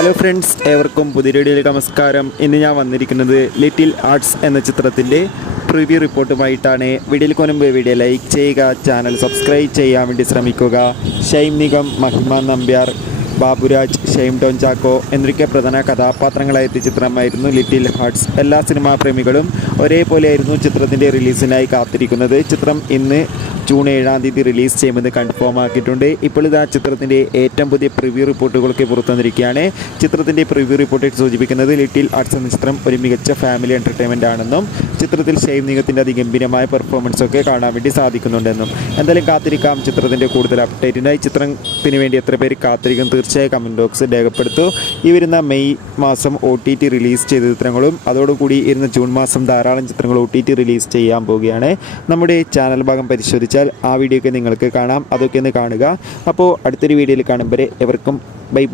Hello friends, ഏവർക്കും പുതിയ വീഡിയോയിലേക്ക് നമസ്കാരം. ഇന്ന് ഞാൻ വന്നിരിക്കുന്നത് ലിറ്റിൽ ആർട്സ് എന്ന ചിത്രത്തിൻ്റെ പ്രിവ്യൂ റിപ്പോർട്ടുമായിട്ടാണ്. വീഡിയോയിൽ മുൻപ് വീഡിയോ ലൈക്ക് ചെയ്യുക, ചാനൽ സബ്സ്ക്രൈബ് ചെയ്യാൻ വേണ്ടി ശ്രമിക്കുക. ഷൈം നിഗം, മഹിമ നമ്പ്യാർ, ബാബുരാജ്, ഷൈം ടോൺ ചാക്കോ എന്നൊക്കെ പ്രധാന കഥാപാത്രങ്ങളായെത്തിയ ചിത്രമായിരുന്നു ലിറ്റിൽ ഹാർട്സ്. എല്ലാ സിനിമാ പ്രേമികളും ഒരേപോലെയായിരുന്നു ചിത്രത്തിൻ്റെ റിലീസിനായി കാത്തിരിക്കുന്നത്. ചിത്രം ഇന്ന് ജൂൺ 7-ാം തീയതി റിലീസ് ചെയ്യുമെന്ന് കൺഫേം ആക്കിയിട്ടുണ്ട്. ഇപ്പോൾ ഇതാ ചിത്രത്തിൻ്റെ ഏറ്റവും പുതിയ പ്രിവ്യൂ റിപ്പോർട്ടുകളൊക്കെ പുറത്തുവന്നിരിക്കുകയാണ്. ചിത്രത്തിൻ്റെ പ്രിവ്യൂ റിപ്പോർട്ടിൽ സൂചിപ്പിക്കുന്നത് ലിറ്റിൽ ആർട്സ് എന്ന ചിത്രം ഒരു മികച്ച ഫാമിലി എൻ്റർടൈൻമെൻ്റ് ആണെന്നും ചിത്രത്തിൽ ഷൈം നിഗത്തിൻ്റെ അതിഗംഭീരമായ പെർഫോമൻസൊക്കെ കാണാൻ വേണ്ടി സാധിക്കുന്നുണ്ടെന്നും. എന്തായാലും കാത്തിരിക്കാം ചിത്രത്തിൻ്റെ കൂടുതൽ അപ്ഡേറ്റിനായി. ചിത്രത്തിന് വേണ്ടി എത്ര പേര് കാത്തിരിക്കും തീർച്ചയായും കമൻറ്റ് ബോക്സിൽ രേഖപ്പെടുത്തൂ. ഈ വരുന്ന മെയ് മാസം OTT റിലീസ് ചെയ്ത ചിത്രങ്ങളും അതോടുകൂടി ഇരുന്ന ജൂൺ മാസം ധാരാളം ചിത്രങ്ങൾ OTT റിലീസ് ചെയ്യാൻ പോവുകയാണ്. നമ്മുടെ ചാനൽ ഭാഗം പരിശോധിച്ചാൽ ആ വീഡിയോ ഒക്കെ നിങ്ങൾക്ക് കാണാം. അതൊക്കെ ഒന്ന് കാണുക. അപ്പോൾ അടുത്തൊരു വീഡിയോയിൽ കാണും വരെ എവർക്കും ബൈ.